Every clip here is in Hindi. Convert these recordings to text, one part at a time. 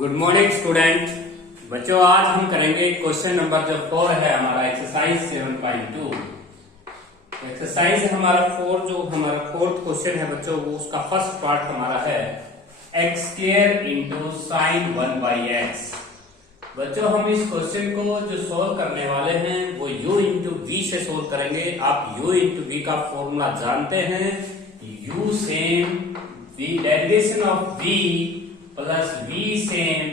Good morning student. बच्चों आज हम करेंगे क्वेश्चन नंबर जो 4 है हमारा एक्सरसाइज 7.2। एक्सरसाइज हमारा 4 जो हमारा फोर्थ क्वेश्चन है बच्चों, वो उसका फर्स्ट पार्ट हमारा है x square into sine 1/x। बच्चों हम इस क्वेश्चन को जो सोल्व करने वाले हैं वो u इंटू वी से सोल्व करेंगे। आप u इंटू वी का फॉर्मूला जानते हैं, u same v derivation of v plus v same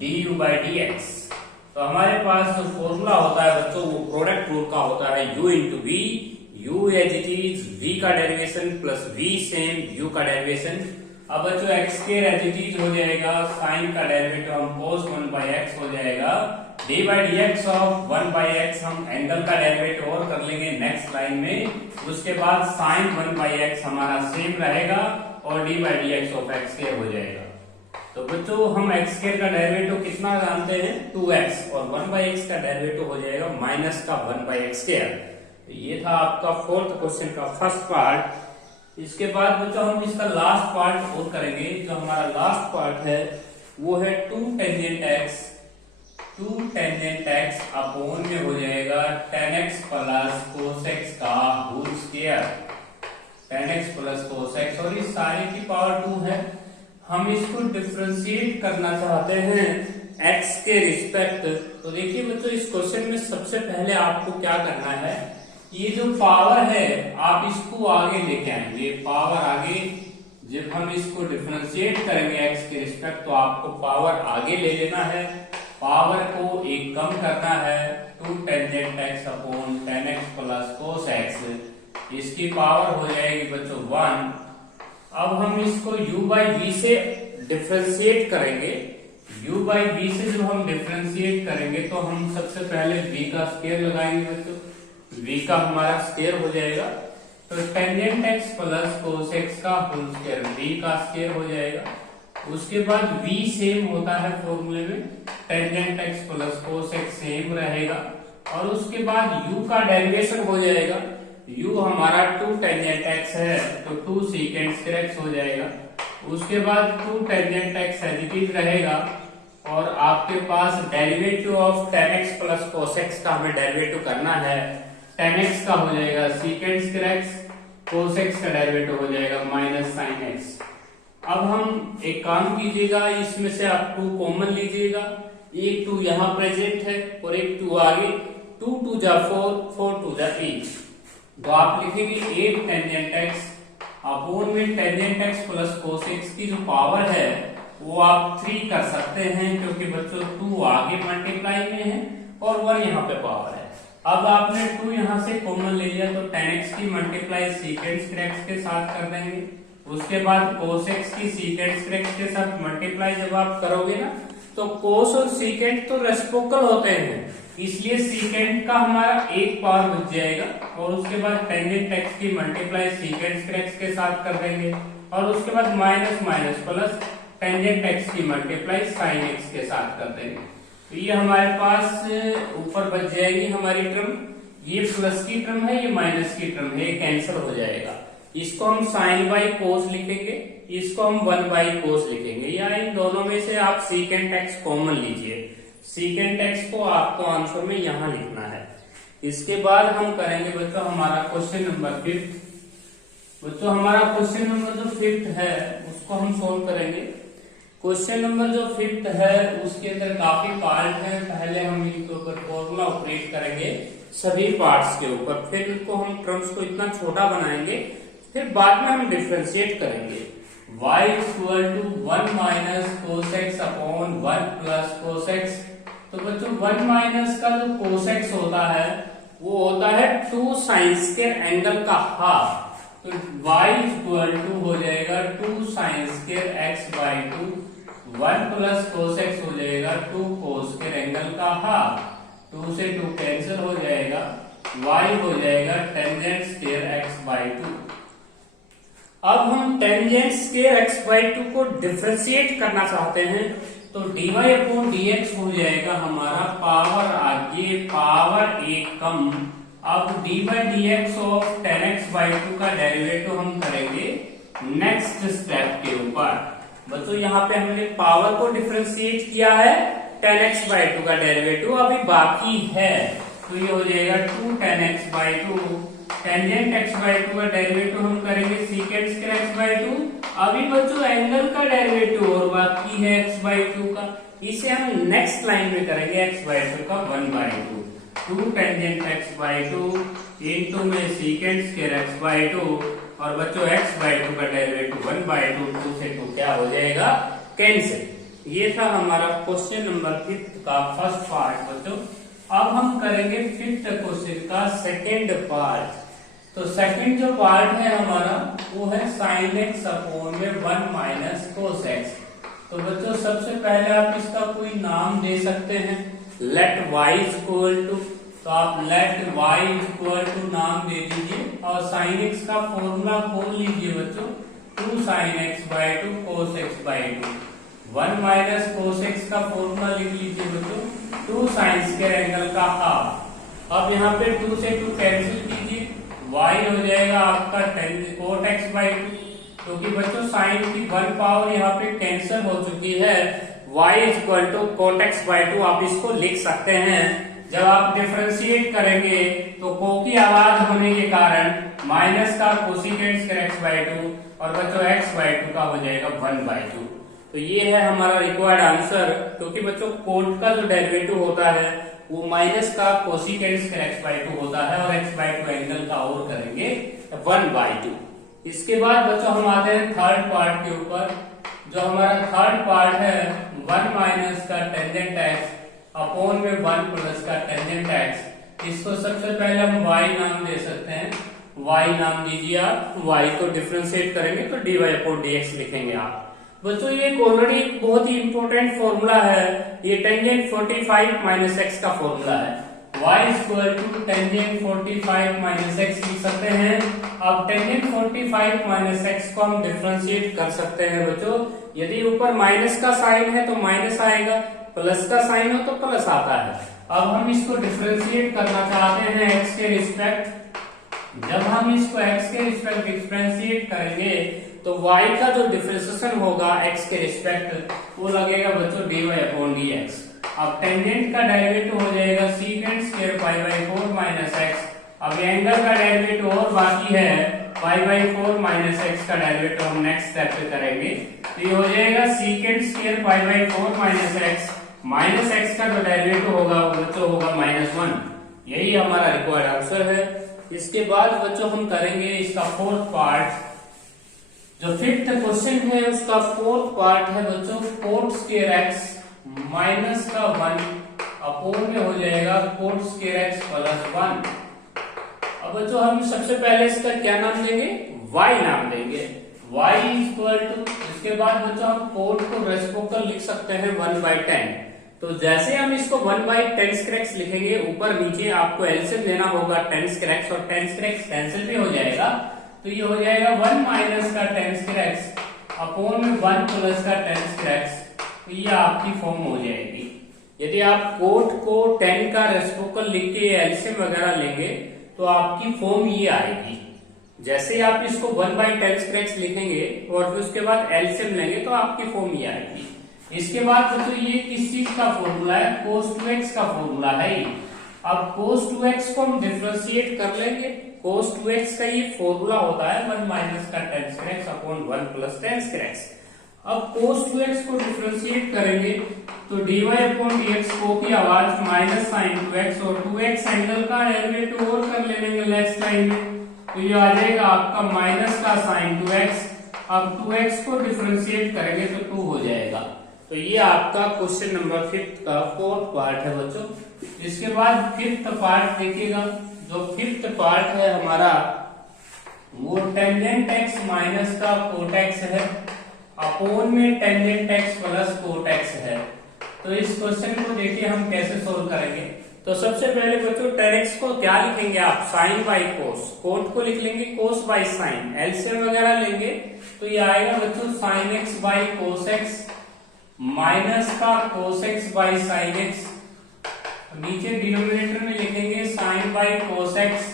du by dx। तो हमारे पास जो फॉर्मूला होता है बच्चों वो प्रोडक्ट रूल का होता है u into v, u as it is v का derivation plus v same u का डेरिवेशन। अब बच्चों x square as it is हो जाएगा, साइन का डेरिवेटिव हम cos 1/x हो जाएगा, d by dx of 1/x हम एंगल का डेरिवेटिव और कर लेंगे नेक्स्ट लाइन में। उसके बाद साइन 1/x हमारा सेम रहेगा और d by dx of x square हो जाएगा। तो बच्चों हम x स्क्वायर का डेरिवेटिव कितना जानते हैं 2x, और 1/x का डेरिवेटिव हो जाएगा माइनस का 1/x स्क्वायर। ये था आपका फोर्थ क्वेश्चन का फर्स्ट पार्ट। इसके बाद बच्चों हम इसका लास्ट पार्ट और करेंगे। जो हमारा लास्ट पार्ट है वो है 2 टेंजेंट x अपॉन में हो जाएगा tan x plus cos x का whole square, tan x plus cos x, और इस सारे की पावर 2 है। हम इसको डिफरेंशिएट करना चाहते हैं x के रिस्पेक्ट। तो देखिए बच्चों इस क्वेश्चन में सबसे पहले आपको क्या करना है, ये जो पावर है आप इसको आगे लेके आएंगे, पावर आगे। जब हम इसको डिफरेंशिएट करेंगे x के रिस्पेक्ट तो आपको पावर आगे ले लेना है, पावर को एक कम करना है। 2 tangent x upon tan x plus cos x, इसकी पावर हो जाएगी बच्चों 1। अब हम इसको u by v से डिफरेंशिएट करेंगे। u by v से जब हम डिफरेंशिएट करेंगे तो हम सबसे पहले v का स्क्वायर लगाएंगे बच्चों, v का हमारा स्क्वायर हो जाएगा। तो tangent x plus cos x का होल स्क्वायर, v का स्क्वायर हो जाएगा। उसके बाद v सेम होता है फॉर्मूले में, tangent x plus cos x same रहेगा। और उसके बाद u का डेरिवेशन हो जाएगा, u हमारा 2 टेंजेंट x है तो 2 सीकेंड स्क्वायर x हो जाएगा। उसके बाद 2 tangent x as it is रहेगा, और आपके पास derivative of tan x plus cos x का हमें डेरिवेटिव करना है। tan x का हो जाएगा secant square x, cos x का डेरिवेटिव हो जाएगा माइनस साइन x। अब हम एक काम कीजिएगा, इसमें से आप 2 कॉमन लीजिएगा, एक 2 यहाँ प्रेजेंट है और एक 2 आगे, 2 2 जा 4, 4 2 जा 8। तो आप लिखेंगे 8 टेंजेंट x अपॉन में tangent x plus cos x की जो पावर है वो आप 3 कर सकते हैं, क्योंकि बच्चों 2 आगे मल्टीप्लाई में है और 1 यहाँ पे पावर है। अब आपने 2 यहाँ से कॉमन ले लिया तो tan x की मल्टीप्लाई सीकेंड स्क्वायर x के साथ कर देंगे। उसके बाद cos x की सीकेंड स्क्वायर x के साथ मल्टीप्लाई जब आप करोगे ना तो cos और सीकेंड तो रेसिप्रोकल होते हैं, इसलिए सीकेंड का हमारा एक पावर बच जाएगा। और उसके बाद टेंजेंट x की मल्टीप्लाई सीकेंड स्क्वायर x के साथ कर देंगे, और उसके बाद minus minus plus tangent x की मल्टीप्लाई साइन x के साथ कर देंगे। तो ये हमारे पास ऊपर बच जाएगी हमारी टर्म, ये प्लस की टर्म है, ये माइनस की टर्म है, ये कैंसिल हो जाएगा। इसको हम साइन बाई कोस लिखेंगे, इसको हम 1 बाई कोस लिखेंगे, या इन दोनों में से आप सीकेंट x कॉमन लीजिए। सीकेंट x को आपको आंसर में यहां लिखना है। इसके बाद हम करेंगे बच्चों हमारा क्वेश्चन नंबर 5। बच्चों हमारा क्वेश्चन नंबर जो 5 है उसको हम सोल्व करेंगे। क्वेश्चन नंबर जो 5 है उसके अंदर काफी पार्ट है। पहले हम इनके ऊपर फॉर्मूला ऑपरेट करेंगे सभी पार्ट्स के ऊपर, फिर इनको हम टर्म्स को इतना छोटा बनाएंगे, फिर बाद में हम डिफरेंशिएट करेंगे। y equal to 1 minus cos x upon 1 plus cos x। तो बच्चों 1 माइनस का जो cos x होता है वो होता है 2 साइन स्क्वायर एंगल का हाफ। तो y इक्वल टू हो जाएगा 2 sine square x by 2, 1 plus cos x हो जाएगा 2 cos स्क्वायर एंगल का हाफ, 2 से 2 कैंसिल हो जाएगा, y हो जाएगा टेंजेंट स्क्वायर x बाई 2। अब हम टेंजेंट स्क्वायर x बाई 2 को डिफरेंशिएट करना चाहते हैं, तो dy अपॉन dx हो जाएगा हमारा पावर आगे, पावर एक कम। अब dy by dx of tan x by 2 का डेरिवेटिव हम करेंगे नेक्स्ट स्टेप के ऊपर। बच्चों यहाँ पे हमने पावर को डिफरेंशिएट किया है, tan x/2 का डेरिवेटिव अभी बाकी है, तो ये हो जाएगा 2 tan x/2। टेंजेंट x/2 का डेरिवेटिव हम करेंगे secant स्क्वायर x/2। अभी बच्चों एंगल का डेरिवेटिव और बाकी है x/2 का, इसे हम नेक्स्ट लाइन में करेंगे x/2 का 1/2। 2 टेंजेंट x/2 इनटू में secant स्क्वायर x/2 और बच्चों x/2 का डेरिवेटिव 1/2, 2 से 2 क्या हो जाएगा, कैंसिल। ये था हमारा क्वेश्चन नंबर 5 का फर्स्ट पार्ट बच्चों। अब हम करेंगे 5th क्वेश्चन का सेकंड पार्ट। तो सेकंड जो पार्ट है हमारा वो है sin x अपॉन में 1 माइनस cos x। तो बच्चों सबसे पहले आप इसका कोई नाम दे सकते हैं, लेट y इक्वल टू, तो आप लेट y इक्वल टू नाम दे दीजिए और sin x का फॉर्मूला खोल लीजिए बच्चों, 2 sin x/2 cos x/2। 1 minus cos x का फॉर्मूला लिख लीजिए बच्चों, 2 sin स्क्वायर एंगल का हाफ। अब यहाँ पे 2 से 2 कैंसिल कीजिए, y हो जाएगा आपका tan cot x/2, क्योंकि बच्चों sin की 1 पावर यहाँ पे कैंसिल हो चुकी है। y equal to cot x/2 आप इसको लिख सकते हैं। जब आप डिफरेंशिएट करेंगे तो को की आवाज होने के कारण माइनस का कोसिकेंट स्क्वायर x/2 और बच्चों x/2 का हो जाएगा 1/2। तो ये है हमारा रिक्वायर्ड आंसर, क्योंकि बच्चों कोट का जो डेरिवेटिव होता है वो माइनस का कोसिकेंट स्क्वायर x/2 होता है और x/2 एंगल का और करेंगे 1/2। इसके बाद बच्चों हम आते हैं थर्ड पार्ट के ऊपर। जो हमारा थर्ड पार्ट है 1 माइनस का टेंजेंट x अपॉन में 1 प्लस का टेंजेंट x। इसको सबसे पहले हम y नाम दे सकते हैं, y नाम दीजिए आप। y को डिफरेंशिएट करेंगे तो dy/dx लिखेंगे आप। बच्चों ये ऑलरेडी बहुत ही इंपॉर्टेंट फॉर्मूला है, ये टेंजेंट 45 माइनस x का फॉर्मूला है। y equal to tangent 45 minus x लिख सकते हैं। अब टेंजेंट 45 माइनस x को हम डिफरेंशिएट कर सकते हैं बच्चों। यदि ऊपर माइनस का साइन है तो माइनस आएगा, प्लस का साइन हो तो प्लस आता है। अब हम इसको डिफरेंशिएट करना चाहते हैं x के रिस्पेक्ट। जब हम इसको x के रिस्पेक्ट डिफरेंशिएट करेंगे तो y का जो डिफरेंशिएशन होगा x के रिस्पेक्ट वो लगेगा बच्चों dy/dx। अब टेंजेंट का डेरिवेटिव हो जाएगा secant स्क्वायर π/4 माइनस x। अब एंगल का डेरिवेटिव और बाकी है π/4 माइनस x का डेरिवेटिव हम नेक्स्ट स्टेप पे करेंगे। तो ये हो जाएगा secant square π/4 minus x, minus x का जो डेरिवेटिव होगा वो बच्चों होगा -1। यही हमारा रिक्वायर्ड आंसर है। इसके बाद बच्चों हम करेंगे इसका फोर्थ पार्ट। जो 5th क्वेश्चन है उसका फोर्थ पार्ट है बच्चों cot स्क्वायर x माइनस का 1 अपॉन में हो जाएगा cot स्क्वायर x प्लस 1। अब बच्चों हम सबसे पहले इसका क्या नाम देंगे, y नाम देंगे, y इक्वल टू, इसके बाद बच्चों हम cot को रेसिप्रोकल लिख सकते हैं 1/10। तो जैसे हम इसको 1/10 स्क्वायर x लिखेंगे, ऊपर नीचे आपको एलसीएम लेना होगा 10 स्क्वायर x और 10 स्क्वायर x कैंसिल भी हो जाएगा। तो ये हो जाएगा 1 माइनस का 10 स्क्वायर x अपॉन में 1 प्लस का 10 स्क्वायर x। तो ये आपकी फॉर्म हो जाएगी। यदि आप कोट को 10 का रेसिप्रोकल लिख के एलसीएम वगैरह लेंगे तो आपकी फॉर्म ये आएगी। जैसे आप इसको 1/10 स्क्वायर x लिखेंगे और फिर उसके बाद एलसीएम लेंगे तो आपकी फॉर्म ये आएगी। इसके बाद तो ये किस चीज का फॉर्मूला है, cos 2x का फॉर्मूला है। अब cos 2x को हम डिफरेंशिएट कर लेंगे। cos 2x का ये फॉर्मूला होता है 1 माइनस का 10 square x upon 1 plus 10 square x। अब cos 2x को डिफरेंशिएट करेंगे तो dy/dx को की आवाज माइनस sin 2x और 2x एंगल का डेरिवेटिव और कर लेंगे नेक्स्ट लाइन में। तो ये आ जाएगा आपका माइनस का sin 2x। अब 2x को डिफरेंशिएट करेंगे तो 2 हो जाएगा। तो ये आपका क्वेश्चन नंबर 5th का फोर्थ पार्ट है बच्चों। इसके बाद 5th पार्ट देखिएगा। जो 5th पार्ट है हमारा वो टेंजेंट x माइनस का cot x है अपॉन में tangent x plus cot x है। तो इस क्वेश्चन को देखिए हम कैसे सोल्व करेंगे। तो सबसे पहले बच्चों tan x को क्या लिखेंगे आप, sin बाई cos, cot को लिख लेंगे cos बाई sin, एलसीएम वगैरह लेंगे तो ये आएगा बच्चों sin x by cos x minus का cos x by sin x। नीचे डिनोमिनेटर में लिखेंगे sin by cos x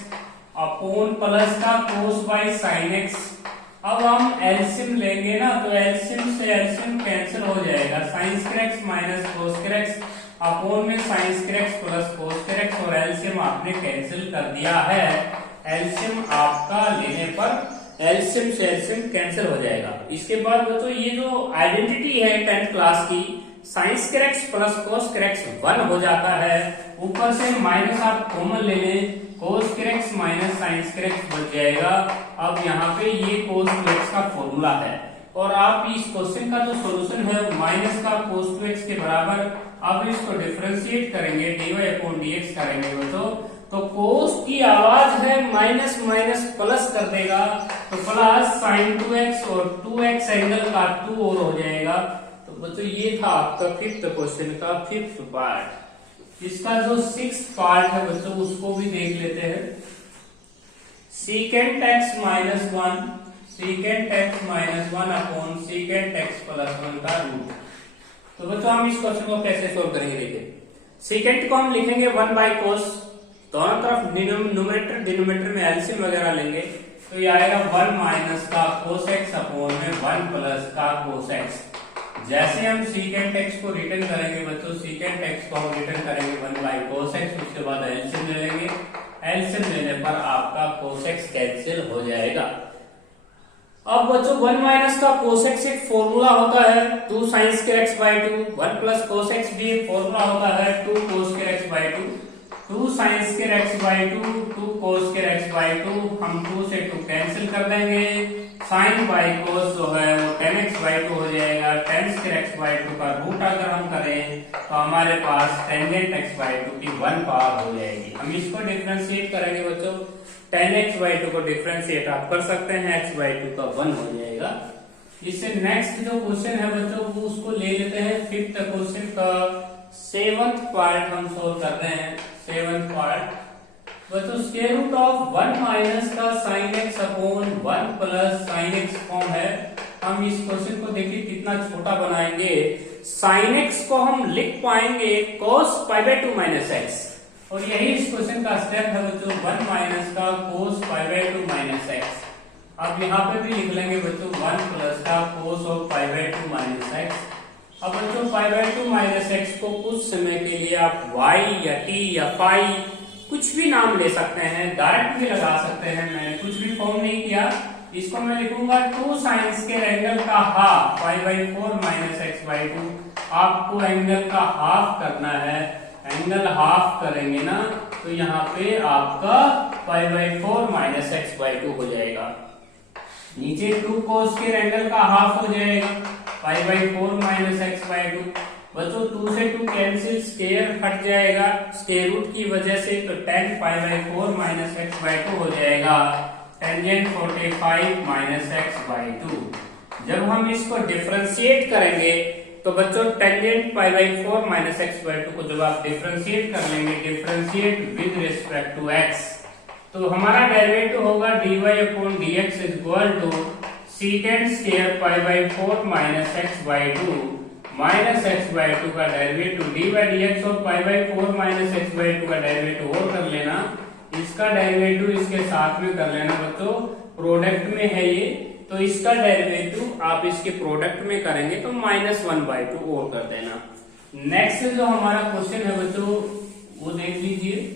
upon plus का cos बाई sin x। अब हम एलसीएम लेंगे ना, तो एलसीएम से एलसीएम कैंसिल हो जाएगा, sine square x minus cos square x upon में sine square x plus cos square x, और एलसीएम आपने कैंसिल कर दिया है। एलसीएम आपका लेने पर एलसीएम से एलसीएम कैंसिल हो जाएगा। इसके बाद बच्चों ये जो आइडेंटिटी है 10th क्लास की, sign square x plus cos square x 1 हो जाता है, ऊपर से माइनस आप कॉमन ले लें, कोस square x minus sign square x बच जाएगा। अब यहाँ पे ये कोस 2x का फॉर्मूला है, और आप इस क्वेश्चन का जो सॉल्यूशन है माइनस का कोस 2x के बराबर, अब इसको डिफरेंशिएट करेंगे, dy अपॉन dx करेंगे बच्चों, तो कोस की आवाज है माइनस माइनस प्लस कर देगा, तो प्लस साइन 2x और 2x एंगल का 2 और हो जाएगा। तो बच्चों ये था आपका 5th क्वेश्चन का 5th पार्ट। इसका जो 6th पार्ट है बच्चों उसको भी देख लेते हैं। Secant x minus 1, secant x minus 1 upon secant x plus 1 का रूट। तो बच्चों हम इस क्वेश्चन को कैसे सोल्व करेंगे, देखिए सीकेंट को हम लिखेंगे 1 बाई कोस, दोनों तरफ न्यूमरेटर डिनोमिनेटर में एलसीएम वगैरह लेंगे, तो ये आएगा 1 माइनस का कोस एक्स अपॉन में 1 प्लस का कोस एक्स। जैसे हम सीकेंट एक्स को रिटर्न करेंगे बच्चों, सीकेंट एक्स को हम रिटर्न करेंगे 1 बाई कोस एक्स, उसके बाद एलसीएम ले लेंगे, एलसीएम लेने पर आपका कोस एक्स कैंसिल हो जाएगा। अब बच्चों 1 माइनस का कोस एक्स एक फॉर्मूला होता है 2 sign square x by 2, 1 plus cos x भी एक फॉर्मूला होता है 2 कोस square x by 2, 2 sign square x by 2, 2 cos square x by 2, हम 2 से 2 कैंसिल कर देंगे, साइन बाई कोस जो है वो 10x बाई 2 हो जाएगा, 10 स्क्वायर एक्स बाई 2 का रूट अगर हम करें तो हमारे पास टेंजेंट x बाई 2 की 1 पावर हो जाएगी। हम इसको डिफरेंशिएट करेंगे बच्चों, 10x बाई 2 को डिफरेंशिएट आप कर सकते हैं, x बाई 2 का 1 हो जाएगा। इससे नेक्स्ट जो क्वेश्चन है बच्चों वो उसको ले लेते हैं 5th क्वेश्चन का 7th पार्ट हम सोल्व कर रहे हैं। 7th पार्ट बच्चों स्क्वायर रूट ऑफ 1 माइनस का sine x upon 1 plus sine x form है। हम इस क्वेश्चन को देखिए कितना छोटा बनाएंगे, साइन एक्स को हम लिख पाएंगे cos pi by 2 minus x, और यही इस क्वेश्चन का स्टेप है बच्चों 1 माइनस का cos pi by 2 minus x. अब यहाँ पे भी लिख लेंगे बच्चों 1 प्लस का cos of pi by 2 minus x. अब बच्चों पाई बाई 2 माइनस एक्स को कुछ समय के लिए आप y या t या फाई कुछ भी नाम ले सकते हैं, डायरेक्ट भी लगा सकते हैं, मैंने कुछ भी फॉर्म नहीं किया। इसको मैं लिखूंगा 2 साइन स्क्वायर एंगल का half pi by 4 minus x by 2। आपको एंगल का हाफ करना है, एंगल हाफ करेंगे ना तो यहाँ पे आपका पाई बाई 4 माइनस एक्स बाई 2 हो जाएगा। नीचे 2 cos स्क्वायर एंगल का हाफ हो जाएगा पाई बाई 4 माइनस एक्स बाई 2। बच्चों 2 से 2 कैंसिल, स्क्वायर हट जाएगा स्क्वायर रूट की वजह से, तो 10 पाई बाई 4 माइनस एक्स बाई 2 हो जाएगा, टेंजेंट 45 माइनस एक्स बाई 2। जब हम इसको डिफरेंशिएट करेंगे तो बच्चों tangent pi by 4 minus x by 2 को जब आप डिफरेंशिएट कर लेंगे, differentiate with respect to x, तो हमारा डेरिवेटिव होगा dy upon dx is equal to secant square pi by 4 minus x by 2 minus x by 2 का डेरिवेटिव dy dx और pi by 4 minus x by 2 का डेरिवेटिव और कर लेना, इसका डेरिवेटिव इसके साथ में कर लेना बच्चों, प्रोडक्ट में है ये, तो इसका डेरिवेटिव आप इसके प्रोडक्ट में करेंगे तो माइनस 1 बाई 2 और कर देना। नेक्स्ट जो हमारा क्वेश्चन है बच्चों वो देख लीजिए,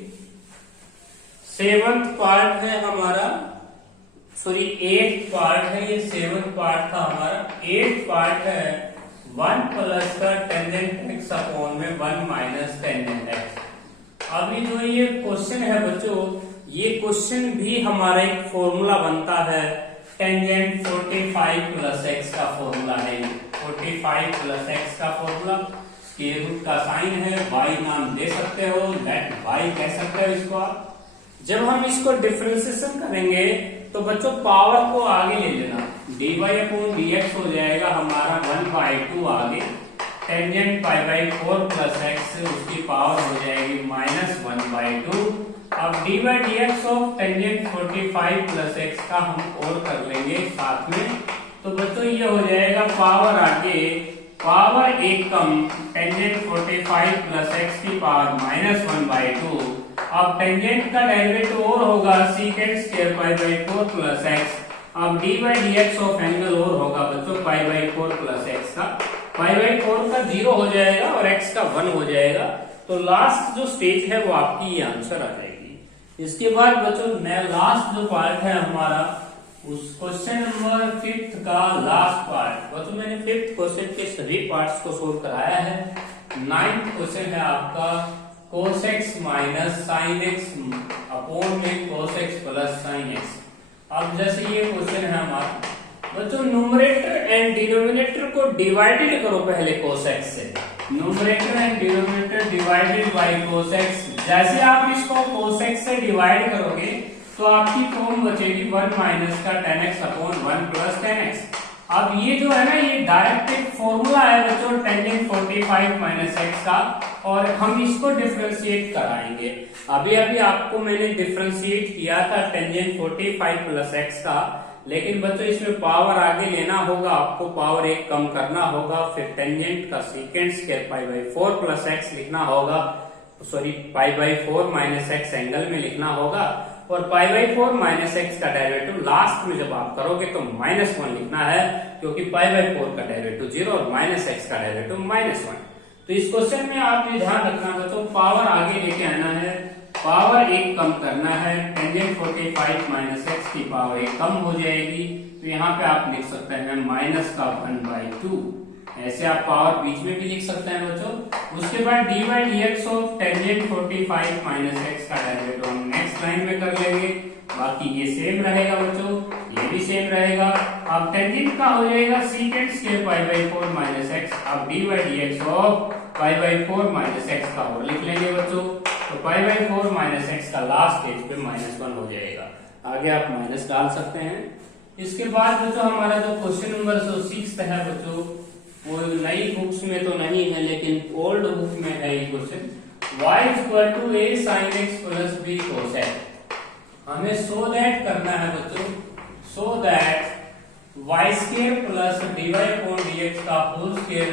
7th पार्ट है हमारा, सॉरी 8th पार्ट है, ये 7th पार्ट था हमारा। 8th पार्ट है 1 प्लस का टेंजेंट एक्स अपॉन में 1 माइनस टेंजेंट एक्स। अभी जो ये क्वेश्चन है बच्चों, ये क्वेश्चन भी हमारा एक फॉर्मूला बनता है, टेंजेंट 45 प्लस एक्स का फॉर्मूला है, 45 प्लस एक्स का फॉर्मूला, स्क्वायर रूट का साइन है, y नाम दे सकते हो, लेट y कह सकते हो इसको आप। जब हम इसको डिफरेंशिएशन करेंगे तो बच्चों पावर को आगे ले लेना, dy अपॉन dx हो जाएगा हमारा 1 बाई 2 आगे, tangent pi by 4 plus x उसकी पावर हो जाएगी माइनस 1 बाई 2। अब dy dx of tangent 45 plus x का हम और कर लेंगे साथ में, तो बच्चों ये हो जाएगा पावर आगे, पावर एक कम, टेंजेंट 45 प्लस एक्स की पावर माइनस 1 बाई 2। अब टेंजेंट का डेरिवेटिव और होगा secant square pi by 4 plus x, अब d by d x of angle और होगा बच्चों पाई बाई 4 प्लस एक्स का, पाई बाई 4 का 0 हो जाएगा और एक्स का 1 हो जाएगा। तो लास्ट जो स्टेज है वो आपकी ये आंसर आ जाएगी। इसके बाद बच्चों लास्ट जो पार्ट है हमारा उस क्वेश्चन नंबर 5 का लास्ट पार्ट, बच्चों मैंने 5th क्वेश्चन के सभी पार्ट्स को सोल्व कराया है। 9th क्वेश्चन है आपका cos x minus sine x upon में cos x plus sine x. अब जैसे ये क्वेश्चन है हमारा बच्चों, न्यूमरेटर एंड डिनोमिनेटर को डिवाइडेड करो पहले cos x से, numerator and denominator divided by cos x। जैसे आप इसको cos x से डिवाइड करोगे तो आपकी फॉर्म बचेगी 1 माइनस का tan x upon 1 plus tan x। अब ये जो है ना ये डायरेक्ट एक फॉर्मूला है बच्चों टेंजेंट 45 माइनस एक्स का, और हम इसको डिफरेंशिएट कराएंगे। अभी अभी आपको मैंने डिफरेंशिएट किया था टेंजेंट 45 प्लस एक्स का, लेकिन बच्चों इसमें पावर आगे लेना होगा, आपको पावर 1 कम करना होगा, फिर टेंजेंट का second square pi by 4 plus x लिखना होगा, sorry pi by 4 minus x angle में लिखना होगा, और पाई बाई 4 माइनस एक्स का डेरिवेटिव लास्ट में जब आप करोगे तो -1 लिखना है, क्योंकि पाई बाई 4 का डेरिवेटिव 0 और माइनस एक्स का डेरिवेटिव -1। तो इस क्वेश्चन में आप ये ध्यान रखना बच्चों, पावर आगे लेके आना है, पावर 1 कम करना है, टेंजेंट 45 माइनस एक्स की पावर 1 कम हो जाएगी, तो यहाँ पे आप लिख सकते हैं माइनस का 1/2। ऐसे आप पावर बीच में भी लिख सकते हैं बच्चों। उसके बाद D by d x of tangent 45 minus x का डेरिवेटिव हम नेक्स्ट लाइन में कर लेंगे, बाकी ये सेम रहेगा बच्चों, ये भी सेम रहेगा। अब टेंजेंट का हो जाएगा secant square pi by 4 minus x. अब d by d x of pi by 4 minus x का और लिख लेंगे बच्चों, तो पाई बाई 4 माइनस एक्स का लास्ट स्टेज पे -1 हो जाएगा, आगे आप माइनस डाल सकते हैं। इसके बाद बच्चों हमारा जो क्वेश्चन नंबर 6 है बच्चों, वो नई बुक्स में तो नहीं है लेकिन ओल्ड बुक में है ये question, y equal to a sin x plus b cos x। हमें सो दैट करना है बच्चों, so that y square plus dy upon dx का whole square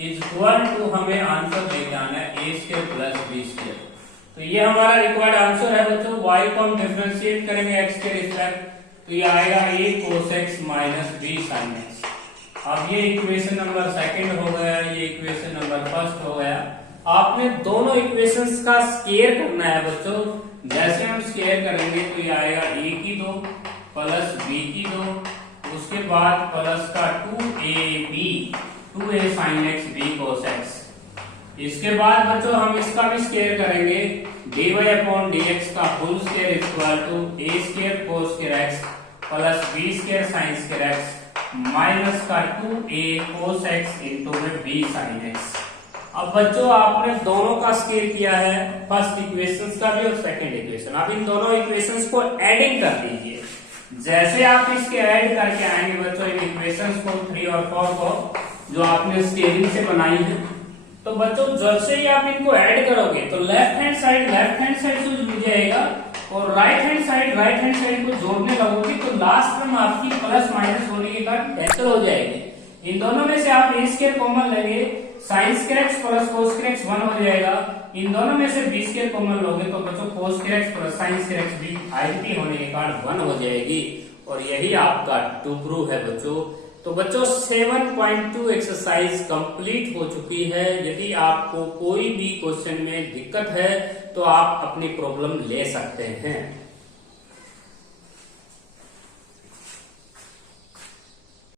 is equal to, हमें आंसर लेके आना है a square plus b square. तो ये हमारा रिक्वायर्ड आंसर है बच्चों। y को हम डिफरेंशिएट करेंगे x के रिस्पेक्ट, तो ये आएगा a cos x minus b sin x। अब ये इक्वेशन नंबर 2 हो गया, ये इक्वेशन नंबर 1 हो गया। आपने दोनों इक्वेशंस का स्क्वायर करना है बच्चों। जैसे हम स्क्वायर करेंगे तो ये आएगा a की 2 प्लस b की 2, उसके बाद प्लस का 2ab 2a sin x b cos x। इसके बाद बच्चों हम इसका भी स्क्वायर करेंगे, dy अपॉन dx का whole square equal to a square cos square x plus b square sin square x minus का 2a cos x इंटू में b sin x। अब बच्चों आपने दोनों का स्क्वायर किया है, फर्स्ट इक्वेशंस का भी और सेकंड इक्वेशन। अब इन दोनों इक्वेशंस को एडिंग कर दीजिए। जैसे आप इसके ऐड करके आएंगे बच्चों इन इक्वेशंस को 3 और 4 को जो आपने स्केलिंग से बनाई है, तो बच्चों जैसे ही आप इनको ऐड करोगे तो लेफ्ट हैंड साइड से जुड़ जाएगा और राइट हैंड साइड को जोड़ने लगोगे तो लास्ट में आपकी प्लस माइनस होने के कारण कैंसिल हो जाएगी। इन दोनों में से आप a स्क्वायर कॉमन लेंगे, sine square x plus cos square x 1 हो जाएगा। इन दोनों में से b स्क्वायर कॉमन लोगे तो बच्चों cos square x plus sine square x भी आईडेंटिटी होने के कारण 1 हो जाएगी, और यही आपका टू प्रूव है बच्चों। तो बच्चों 7.2 एक्सरसाइज कंप्लीट हो चुकी है। यदि आपको कोई भी क्वेश्चन में दिक्कत है तो आप अपनी प्रॉब्लम ले सकते हैं।